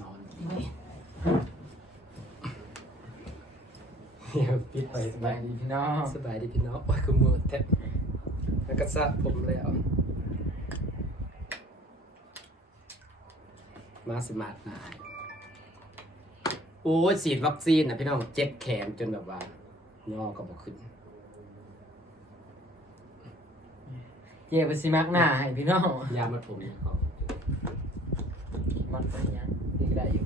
นอนเดี๋ยวปิดไปสบายดีพี่น้องสบายดีพี่น้องโอ้ยคือมือแทบแล้วก็สระผมแล้วมาสมาร์ทนายโอ้ยฉีดวัคซีนนะพี่น้องเจ็บแขนจนแบบว่างอก็บอกขึ้นเจี๊ยบไปสิมักหน้าให้พี่น้องยามัดผมเนี่ยเขามันเป็นยังที่ ก็ได้อยู่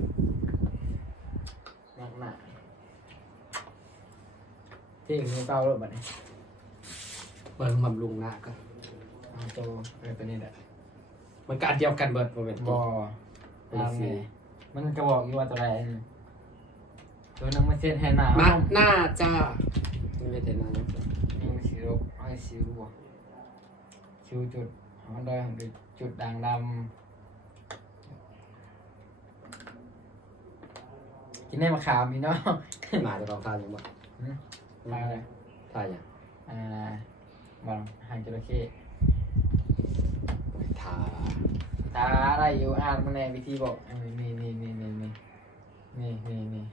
มักหน้าจริงมีเปล่าหรือเปล่าเนี่ยเบิ่งบำรุงหน้าก็เอาโตเออตัวนี้แหละมันก็อันเดียวกันเบิดโมเมนต์บอตามไงมันกระบอกอยู่ว่าตัวอะไรอันตัวนึงมาเซ็นแทนหน้ามาเอาหน้าจ้าไม่ได้หน้าเนอะนี่มันสีรกไอ้สิวบ่ชิวจุดหอนดอยของจุดด่างดำ กินได้มะขามพี่น้องหน้าจะลองทานยังบ่ทานอะไรทานยังอ่าบอลหางจระเข้ไม่ทาตาอะไรอยู่อ่านมาแน่วิธีบอกอันนี้นี่นี่นี่นี่นี่นี่นี่นี่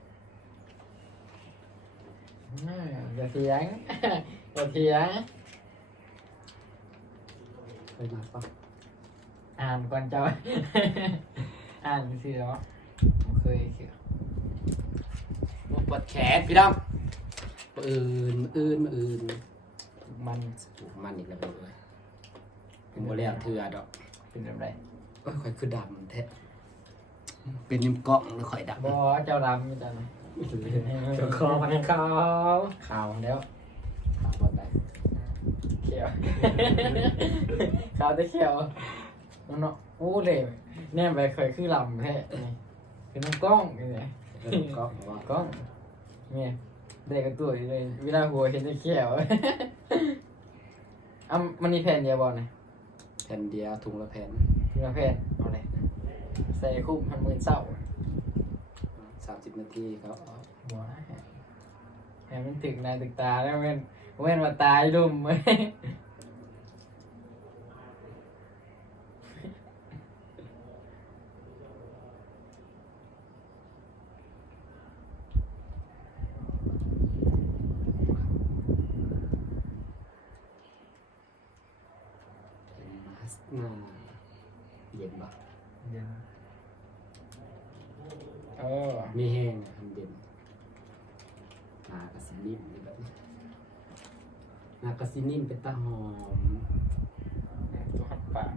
อ่าอย่าเถียงอย่าเถียงไปมาปะอ่านก่อนเจ้า อ่านสิเนาะผมเคยเขียนลูกป วดแขนพี่น้องอื่นอื่นอื่นมันปลูกมันอีกแล้วเลยเป็นโมเลียเถื่อดอกเป็นแบบไรเอ้ยข่อยคือดำแท้เป็นยิ้มกล้องหรือข่อยดำบอเจ้าดำไม่จ้านะเจ้าคอพันเขาข่าวแล้วถามว่าได้เขียวข่าวแต่เขียวน้องเนาะโอ้เลยแน่ไปเคยคือลำแท้นี่เป็นน้องกล้องนี่ไงเออกล้องว่ากล้อง เนี่ยเด็กกับตัวอยู่เลยเวลาหัวเห็นจะเขียวอะมันมีแผ่นเดียวบอลนะแผ่นเดียวถุงละแผ่นมีแผ่นเอาเลยใส่คุ้มทำมือเศร้าสามสิบนาทีเขาเอาหัวให้มันถึงหนายตึกตาแล้วเว้นเว้นว่าตายดุมเว้ย เป็นมาสหน้า เย็นปะเออมีแห้งทำเด่นหน้ากระสินิ่มนี่แบบนี้หน้ากระสินิ่มเป็นตาหอมตัวขัดปาก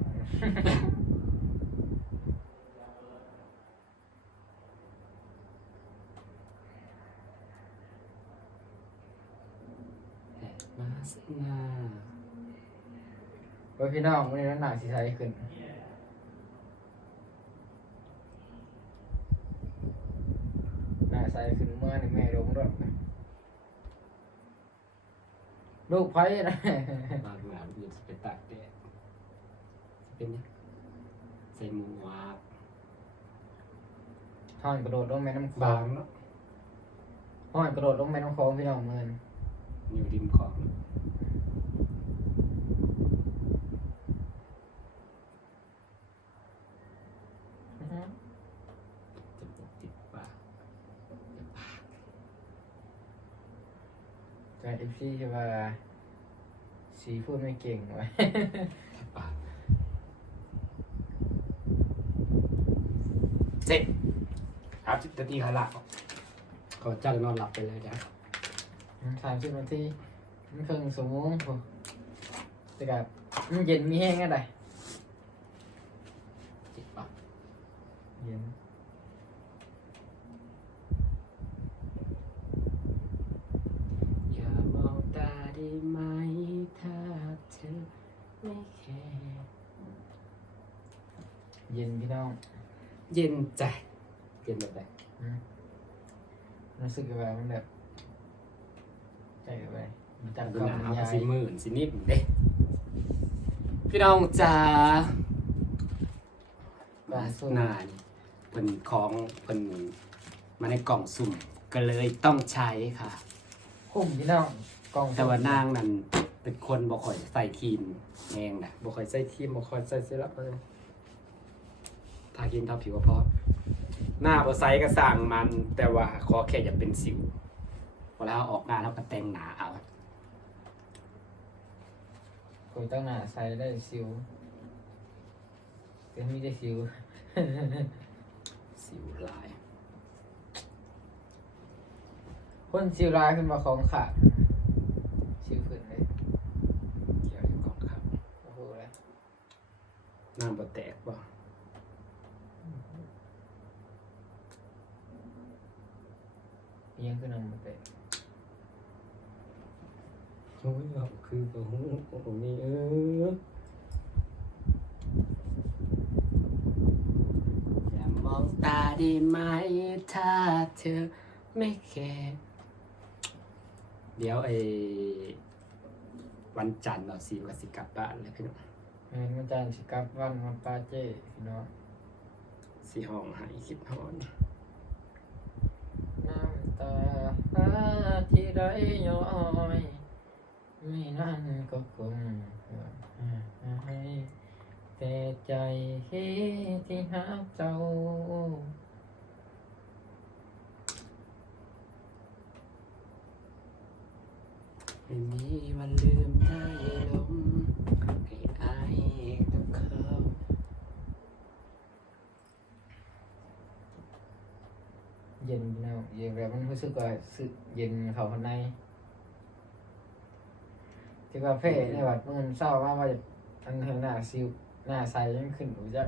แหะมาสหน้าเว้ยพี่น้องวันนี้น้ำหนักสีใสขึ้นหน้า ใสขึ้นเมื่อหนึ่งแม่ลงรถลูกไผ่นะบางงานมันจะไปตากแดดเป็นยังใส่หมูวาบห้อยกระโดดลงแม่น้ำโขบางงเนาะห้อยกระโดดลงแม่น้ำโขงพี่น้องเงิน อยู่ริมของจะปกติดปาก จากเอฟซีใช่ป่ะสีพูดไม่เก่งไว้ปากเสร็จครับสิบนาทีเขาหลับเขาจะนอนหลับไปเลยนะสามสิบนาทีมันครึ่งสมงผมแต่กับมันเย็นมีแห้งก็ได้ เจ็บปาก เย็น อย่ามองตาได้ไหมถ้าเธอไม่แคร์ เย็ นพี่น้องเย็นใจเย็นแบบไหนรู้สึกแบบมันแบบใจไปมันจับดูกล้องนะมันเอายายสิหมื่นสินิดเด้พี่น้องจ๋าบาสนานี่เพิ่นของเพิ่นมาในกล่องสุ่มก็เลยต้องใช้ค่ะ คุ้มพี่น้องกล้องแต่ว่านางนั่นเป็นคนบ่ค่อยใส่ครีมแหงนะบ่ค่อยใส่ครีมบ่ค่อยใส่เซรั่มเลยทาครีมทาผิวก็พอหน้าบ่ไซก็สั่งมัน แต่ว่าขอแค่อย่าเป็นสิวเวลาออกงานเราก็แต่งหนาเอากูตั้งหน้าใส่ได้สิวก็มีได้สิว สิวลาย คนสิวลายขึ้นมาของขาดสิวขึ้นเลยเกี่ยวกับกองครับโอ้โหแล้วหน้าบ่แตกบ่เอี ยงขึ้นมาเป็นโอ้ยเราคือบ่ฮู้โอ้โหนี่เอออย่ามองตาได้ไหมถ้าเธอไม่แคร์เดี๋ยวไอ้วันจันทร์เราสิว่าสิกลับบ้านเลยพี่น้อง แม่นมันจานสิกลับวันมาปาเจ้พี่น้อง สิห้องให้คิดฮอนน้ำตาที่ไรย้อยไม่นั่นก็คงให้แต่ใจที่หาเจ้าไม่มีวันลืมได้ลมให้อายกับเขา เย็นพี่น้องเย็นแบบมันรู้สึกว่าสึกเย็นเขาข้างในที่ว่าเพ่เนี่ยแบบมันเศร้ามากว่าจะอันเธอหน้าซิวหน้าใสยังขึ้นอยู่จัก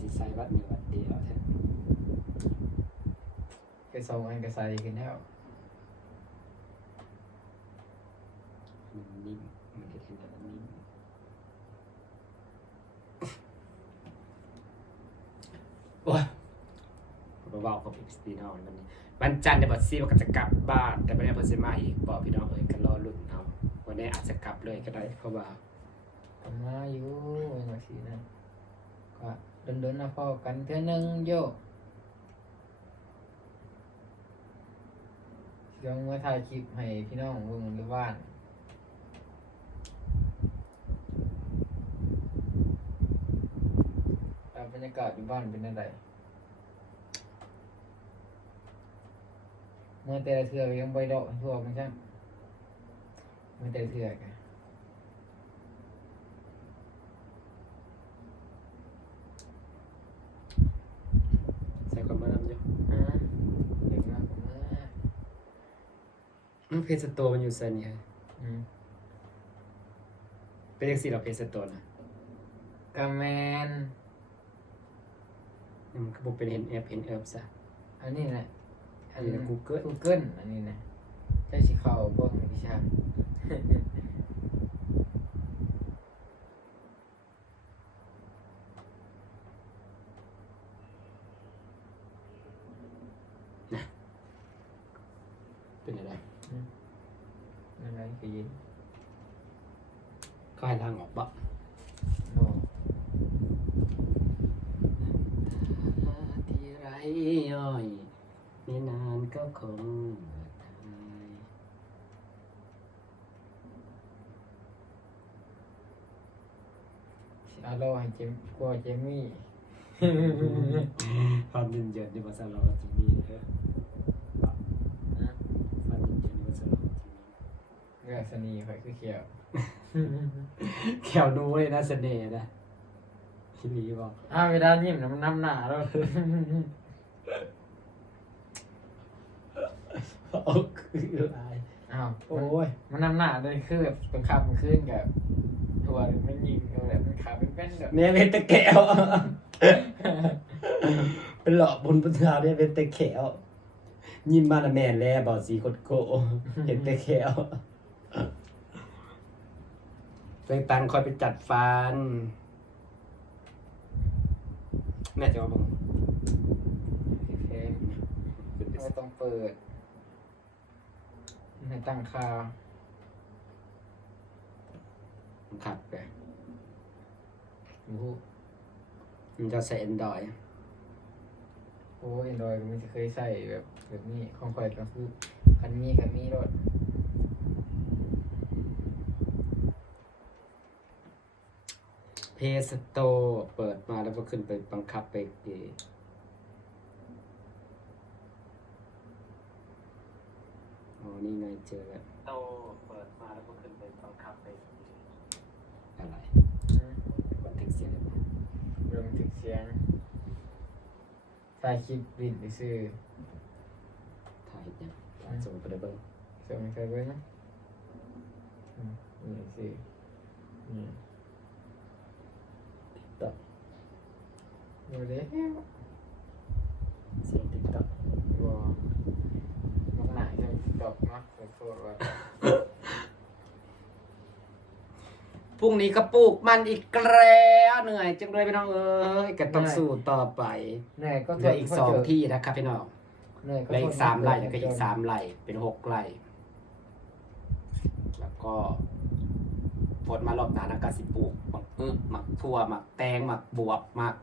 สิใส่วัดหนึ่งวัดเดียวแท้ cái sâu anh cái xài cái nào มันนิ่มมันก็คือแบบนิ่มโอ้ย เบากับอีกสตีนอนวันนี้วันจันทร์เนี่ยบอซีว่าก็จะกลับบ้าน แต่ไม่ได้เพอสิมาอีกบอกพี่น้องเอ้ยก็รอรุ่นเอาวันนี้อาจจะกลับเลยก็ได้เพราะว่า còn mà yêu mà xí này có đơn đơn là phò cắn thế nâng vô trong mới ถ่ายคลิปให้พี่น้องเบิ่งอยู่บ้านบรรยากาศอยู่บ้านเป็นยังไง เมื่อแต่ละเทือกยังใบดอกทั่วมันใช่เมื่อแต่ละเทือกอะใส่ความมานำอยู่อ่าเก่งมากผมนะอืมเพจสโตร์มันอยู่ไซนี่ฮะอืมเป็นยังสี่เราเพจสโตร์นะกาแมนอืมก็บอกเป็นเห็นแอปเห็นแอปซะ อันนี้นะ อันนี้นะ Google Google อันนี้นะใช้สีขาวเบ้างวิชาเป็นอะไรอะไรคือยินเขาให้ทางออกบ่โน่ ที่ไรย่อยไม่นานก็คงหายอาโลให้เจมกลัวเจมี่ความยืนยันในภาษาเราจะมีเด้อนะความยืนยันในภาษาเราจะมีเรื่องสนีข่อยคือเขียว แขวนูเลยนะเสน่ห์นะคิดดีบอกอ้าวเวลายิ้มน่ะมันน้ำหนาแล้ว โอ้ือไรอ้าวโอ้ยมันน้ำหนาเลยคือแบบเป็นคำมันขึ้นกับตัวมันยิงแบบมันขาเป็นเป็นแบบเนี่ยเป็นตะแขวเป็นหลอกบนพุทธาเนี่ยเป็นตะแขวยิ้มมาละแม่นแล้วบอกสีโคตรโกเห็นตะแขวเติงตังคอยไปจัดฟัน แม่จะมาบอกเพลงไม่ต้องเปิด ให้ตั้งค่าขับไปโอ้โหมันจะใส่แอนดรอยโอ้ยดอยก็ไม่เคยใส่แบบแบบนี้ของข่อยก็คือคันมีคันมีรถเพสโตเปิดมาแล้วก็ขึ้นไปบังคับไปเอ่ นี่ไงเจอแล้วโตเปิดมาแล้วก็ขึ้นไปบังคับไปอะไรบันทึกเสียงได้ไหมเริ่มถึกเสียงถ่ายคลิปบินไปซื้อถ่ายเห็นยังส่งไปได้เบิ้งส่งไปเบิ่งอืมนี่สินี่ต่อดูเด้ เสียงติ๊กต็อก บ่มักหนาจะตกเนาะขอโทษว่าพรุ่งนี้ก็ปลูกมันอีกแล้วเหนื่อยจังเลยพี่น้องเอ้ยก็ต้องสู้ต่อไปเหนื่อยก็เหลืออีกสองที่นะครับพี่น้องเหนื่อยเหลืออีกสามไร่แล้วก็อีกสามไร่เป็นหกไร่แล้วก็ผลมารอบหน้านะก็สิปลูกหมักอึหมักทั่วหมักแตงหมักบวบหมัก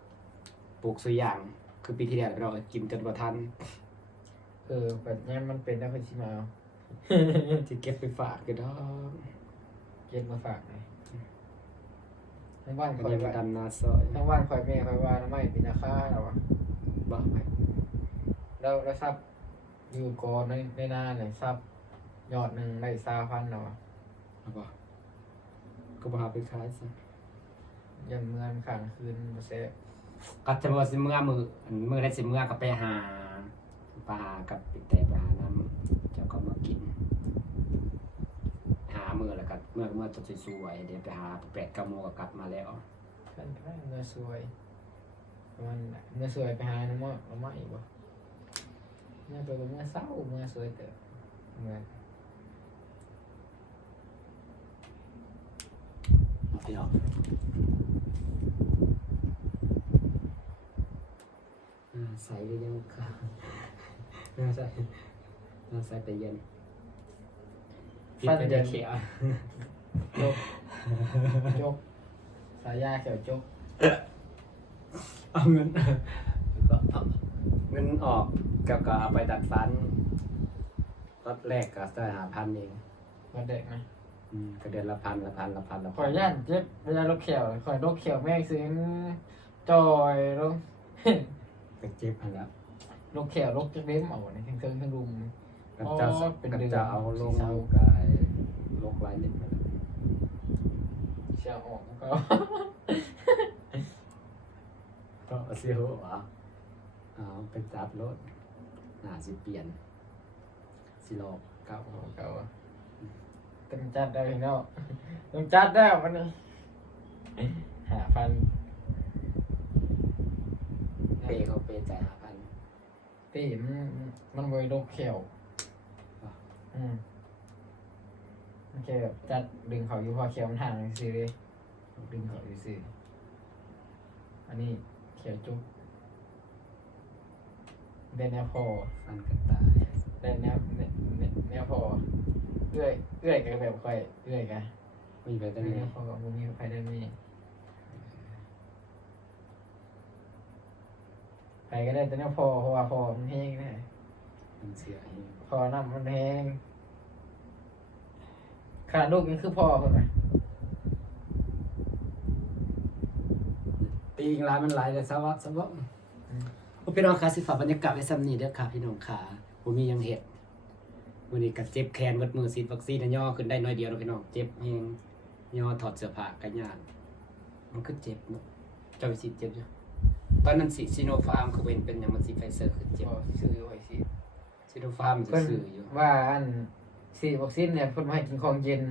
ปลูกสุกอย่าง คือปีที่แล้วพี่น้องกินจนบ่ทัน เออแบบนี้มันเป็นแล้วคือสิมา เอาที่เก็บไปฝากกันดอกเก็บมาฝากหน่อยทั้งบ้านก็คอยยังว่าดำนาซอยทั้งบ้านคอยแม่คอยว่าทำไมเป็นราคาเราอะบ้าแล้วแล้วทรัพย์อยู่กอนในในนาเนี่ยทรัพย์ยอดหนึ่งได้สาพันเราอะเอาบ่ก็บ่หาไปขายซะยันเมือนขังคืนมาเซฟก็จะบ่สิเมื่อมืออันมือได้สิเมื่อก็ไปหาปลากับไปแต่ไปหาน้ำเจ้าก็มากิน หา มือแล้วก็เมื่อเมื่อตัวสวยๆเดี๋ยวไปหาแปดก้าโมงก็กลับมาแล้วขันแค่เนื้อสวยมันเนื้อสวยไปหาน้ำมันน้ำมันอีกบ่เนื้อตัวเนื้อเศร้าเนื้อสวยเต๋อเมื่อพี่น้องใส่ก็ยังค่ะใส่ใส่แต่เย็น กินไปแต่เขียวจกจกสายยาเขียวจกเอาเงินก็เอาเงินออกก็ก็เอาไปดัดฟันรอบแรกก็ได้หาพันเองมาเด็กนะอืมก็เดือนละพันละพันละพันละขพัอยย่านเจ็บเวลาลูกเขียวขอยลูกเขียวแม่งซื้อจอยลงก็เจ็บพันแล้วลูกเขียวลูกจะเบ้มเอาในทั้งเทิงทั้งรุมก็จะ อ๋อ เป็นก็เดือนจะเอาลงสีเทากายโรคลายเด็กไปแล้วเชียวออกก็ก็เอาเสียวเหรอเอาไปจับรถหนาสิเปลี่ยน สิโลกเก้าเก่าอะเต็มจัดได้เนาะเต็มจัดได้วันนี้หาพันเปย์เขาเปย์จ่ายหาพันปีมันมันเวยลูกเขียว อะอืมโอเคแบบจัดดึงเขาอยู่พอเขียวมันห่างเลยสิเลยดึงเขาอยู่สิอันนี้เขียวจุ๊บเดนแนวพอฟันกระต่ายเดนแนวแนวแนวแนวพอเอื้อยเอื้อยกันแบบค่อยเอื้อยกันมีไปเดตั้งนไงแนวพอกับมึงมีใครได้มีใครก็ได้แต่แนวพอเพราะว่าพอมันแห้งแน่ มันเสียพอน้ำมันแห้งขนาดลูกยังคือพ่อคนไหมตีงร้านมันหลายแต่สวะสวะโอ้พี่น้องคะสิฝากบรรยากาศไว้ซ้ำนี้เด้อค่ะพี่น้องขาผมมียังเห็ดวันนี้ก็เจ็บแขนวัดมือซีดวัคซีนนะย่อขึ้นได้น้อยเดียวนะพี่น้องเจ็บเองย่อถอดเสื้อผ้ากันยากมันก็เจ็บเนาะเจ้าไปฉีดเจ็บอยู่ตอนนั้นสิซีโนฟาร์มคือเป็นเป็นยังมันสิไฟเซอร์คือเจ็บ ซื้อไว้สิซีโนฟาร์มจะเพิ่นซื้ออยู่ว่าอันสีวัคซีนเนี่ยเพิ่นมาให้กินของเย็น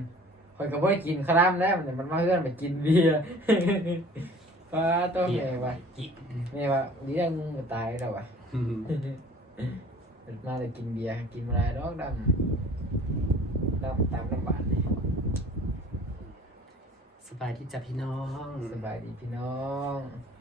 คอยก็บ่ได้กินคารามแล้วมันมันมาเฮือนไปกินเบียร์ ป้าต้องแม่ว่ากินแม่ว่าเลี้ยงมึงก็ตายแล้วว่ะมาแต่กินเบียร์กินมาได้ดอกดำดำตามลำบากนี่สบายที่จะพี่น้อง สบายดีพี่น้องอ